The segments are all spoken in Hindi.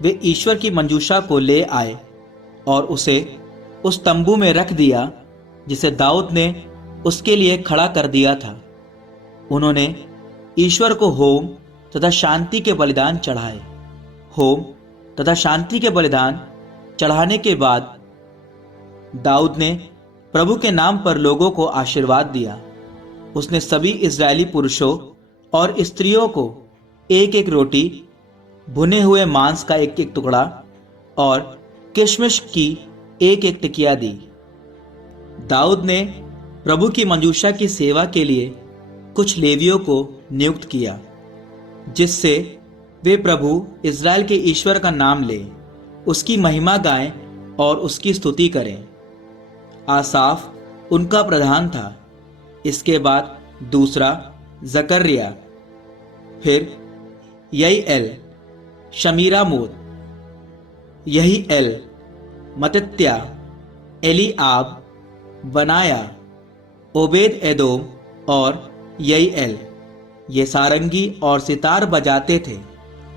वे ईश्वर की मंजूषा को ले आए और उसे उस तंबू में रख दिया जिसे दाऊद ने उसके लिए खड़ा कर दिया था। उन्होंने ईश्वर को होम तथा शांति के बलिदान चढ़ाए। होम तथा शांति के बलिदान चढ़ाने के बाद दाऊद ने प्रभु के नाम पर लोगों को आशीर्वाद दिया। उसने सभी इस्राएली पुरुषों और स्त्रियों को एक एक रोटी, भुने हुए मांस का एक एक टुकड़ा और किशमिश की एक एक टिकिया दी। दाऊद ने प्रभु की मंजूषा की सेवा के लिए कुछ लेवियों को नियुक्त किया, जिससे वे प्रभु इस्राएल के ईश्वर का नाम लें, उसकी महिमा गाएं और उसकी स्तुति करें। आसाफ उनका प्रधान था। इसके बाद दूसरा जकर्याह, फिर यहीएल, शमीरामोत, यहीएल, मत्तित्याह, एलीआब, बनाया, ओबेद एदोम और यहीएल ये सारंगी और सितार बजाते थे।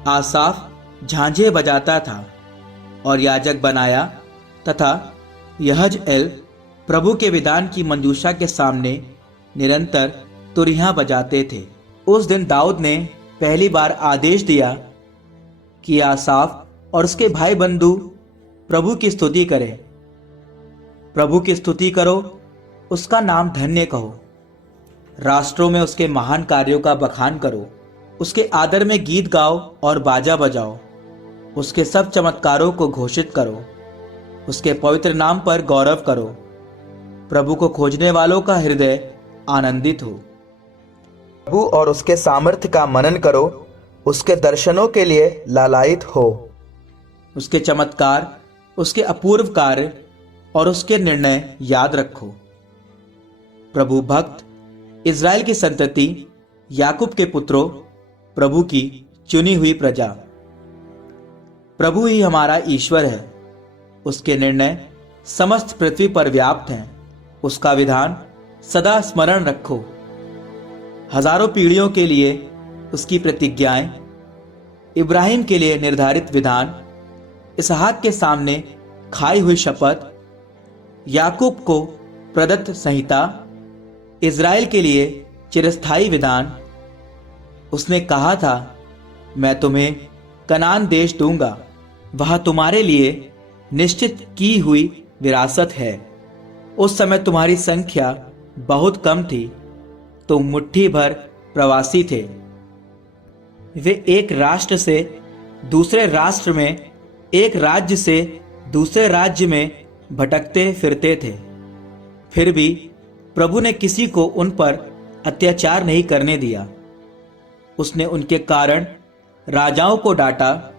आसाफ झांझे बजाता था और याजक बनाया तथा यहजएल प्रभु के विधान की मंजूषा के सामने निरंतर तुरहियां बजाते थे। उस दिन दाऊद ने पहली बार आदेश दिया कि आसाफ और उसके भाई बंधु प्रभु की स्तुति करें। प्रभु की स्तुति करो, उसका नाम धन्य कहो। राष्ट्रों में उसके महान कार्यों का बखान करो। उसके आदर में गीत गाओ और बाजा बजाओ। उसके सब चमत्कारों को घोषित करो। उसके पवित्र नाम पर गौरव करो। प्रभु को खोजने वालों का हृदय आनंदित हो। प्रभु और उसके सामर्थ्य का मनन करो। उसके दर्शनों के लिए लालायित हो। उसके चमत्कार, उसके अपूर्व कार्य और उसके निर्णय याद रखो। प्रभु भक्त, इज़राइल की संतति, याकूब के पुत्रों, प्रभु की चुनी हुई प्रजा। प्रभु ही हमारा ईश्वर है। उसके निर्णय समस्त पृथ्वी पर व्याप्त हैं। उसका विधान सदा स्मरण रखो। हजारों पीढ़ियों के लिए उसकी प्रतिज्ञाएं, इब्राहिम के लिए निर्धारित विधान, इसहाक के सामने खाई हुई शपथ, याकूब को प्रदत्त संहिता, इज़राइल के लिए चिरस्थायी विधान। उसने कहा था, मैं तुम्हें कनान देश दूंगा, वह तुम्हारे लिए निश्चित की हुई विरासत है। उस समय तुम्हारी संख्या बहुत कम थी, तुम मुट्ठी भर प्रवासी थे। वे एक राष्ट्र से दूसरे राष्ट्र में, एक राज्य से दूसरे राज्य में भटकते फिरते थे। फिर भी प्रभु ने किसी को उन पर अत्याचार नहीं करने दिया। उसने उनके कारण राजाओं को डांटा,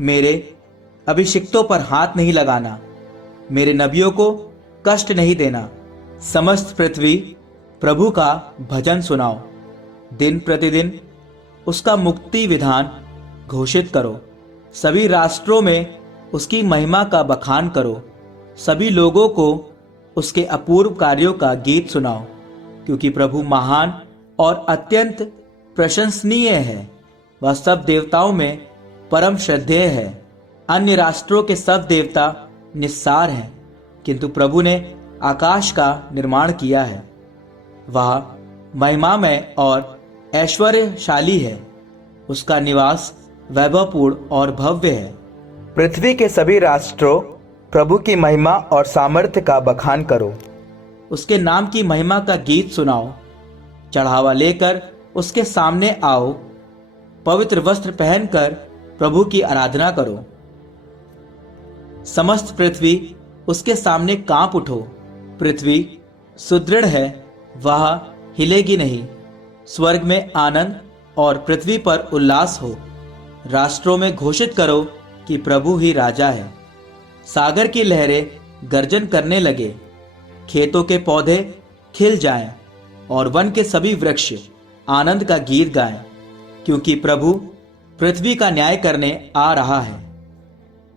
मेरे अभिषिक्तों पर हाथ नहीं लगाना, मेरे नबियों को कष्ट नहीं देना। समस्त पृथ्वी प्रभु का भजन सुनाओ। दिन प्रतिदिन उसका मुक्ति विधान घोषित करो। सभी राष्ट्रों में उसकी महिमा का बखान करो। सभी लोगों को उसके अपूर्व कार्यों का गीत सुनाओ, क्योंकि प्रभु महान और अत्यंत प्रशंसनीय है। वह सब देवताओं में परम श्रद्धेय है। अन्य राष्ट्रों के सब देवता निस्सार हैं, किंतु प्रभु ने आकाश का निर्माण किया है। वह महिमामय और ऐश्वर्यशाली है। उसका निवास वैभवपूर्ण और भव्य है। पृथ्वी के सभी राष्ट्रों, प्रभु की महिमा और सामर्थ्य का बखान करो। उसके नाम की महिमा का गीत सुनाओ। चढ़ावा लेकर उसके सामने आओ। पवित्र वस्त्र पहनकर प्रभु की आराधना करो। समस्त पृथ्वी उसके सामने कांप उठो। पृथ्वी सुदृढ़ है, वह हिलेगी नहीं। स्वर्ग में आनंद और पृथ्वी पर उल्लास हो। राष्ट्रों में घोषित करो कि प्रभु ही राजा है। सागर की लहरें गर्जन करने लगे। खेतों के पौधे खिल जाएं और वन के सभी वृक्ष आनंद का गीत गाएं, क्योंकि प्रभु पृथ्वी का न्याय करने आ रहा है।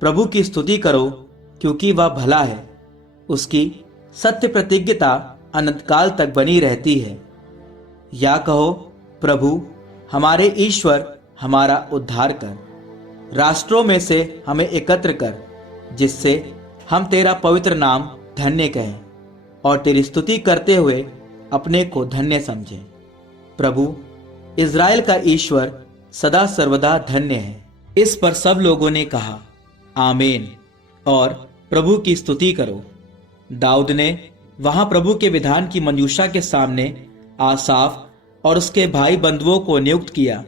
प्रभु की स्तुति करो, क्योंकि वह भला है। उसकी सत्य प्रतिज्ञता अनंत काल तक बनी रहती है। या कहो, प्रभु हमारे ईश्वर हमारा उद्धार कर। राष्ट्रों में से हमें एकत्र कर, जिससे हम तेरा पवित्र नाम धन्य कहें और तेरी स्तुति करते हुए अपने को धन्य समझें। प्रभु, इज़राइल का ईश्वर सदा सर्वदा धन्य है। इस पर सब लोगों ने कहा, आमीन, और प्रभु की स्तुति करो। दाऊद ने वहां प्रभु के विधान की मंजूषा के सामने आसाफ और उसके भाई बंधुओं को नियुक्त किया,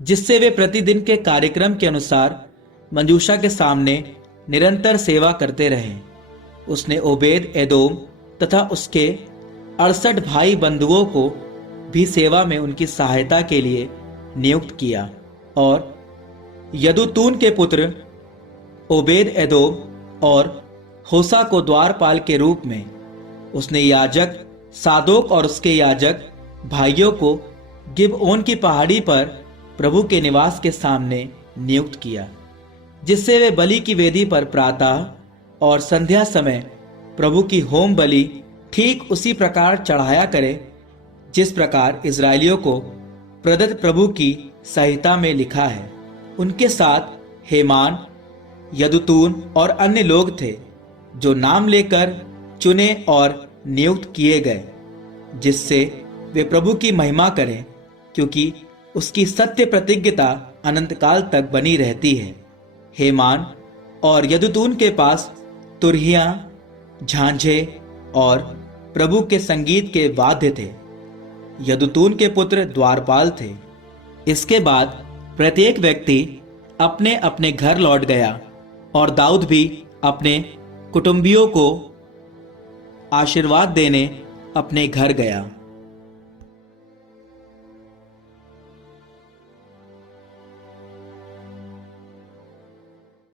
जिससे वे प्रतिदिन के कार्यक्रम के अनुसार मंजूषा के सामने निरंतर सेवा करते रहे। उसने ओबेद एदोम तथा उसके 68 भाई बंधुओं को भी सेवा में उनकी सहायता के लिए नियुक्त किया, और यदुतून के पुत्र ओबेद एदोम और होसा को द्वारपाल के रूप में उसने याजक सादोक और उसके याजक भाइयों को गिबओन की पहाड़ी पर प्रभु के निवास के सामने नियुक्त किया, जिससे वे बलि की वेदी पर प्रातः और संध्या समय प्रभु की होम बलि ठीक उसी प्रकार चढ़ाया करे जिस प्रकार इजरायलियों को प्रदत्त प्रभु की संहिता में लिखा है। उनके साथ हेमान, यदुतून और अन्य लोग थे जो नाम लेकर चुने और नियुक्त किए गए, जिससे वे प्रभु की महिमा करें, क्योंकि उसकी सत्य प्रतिज्ञता अनंत काल तक बनी रहती है। हेमान और यदुतून के पास तुरहियां, झांझे और प्रभु के संगीत के वाद्य थे। यदुतून के पुत्र द्वारपाल थे। इसके बाद प्रत्येक व्यक्ति अपने अपने घर लौट गया, और दाऊद भी अपने कुटुंबियों को आशीर्वाद देने अपने घर गया।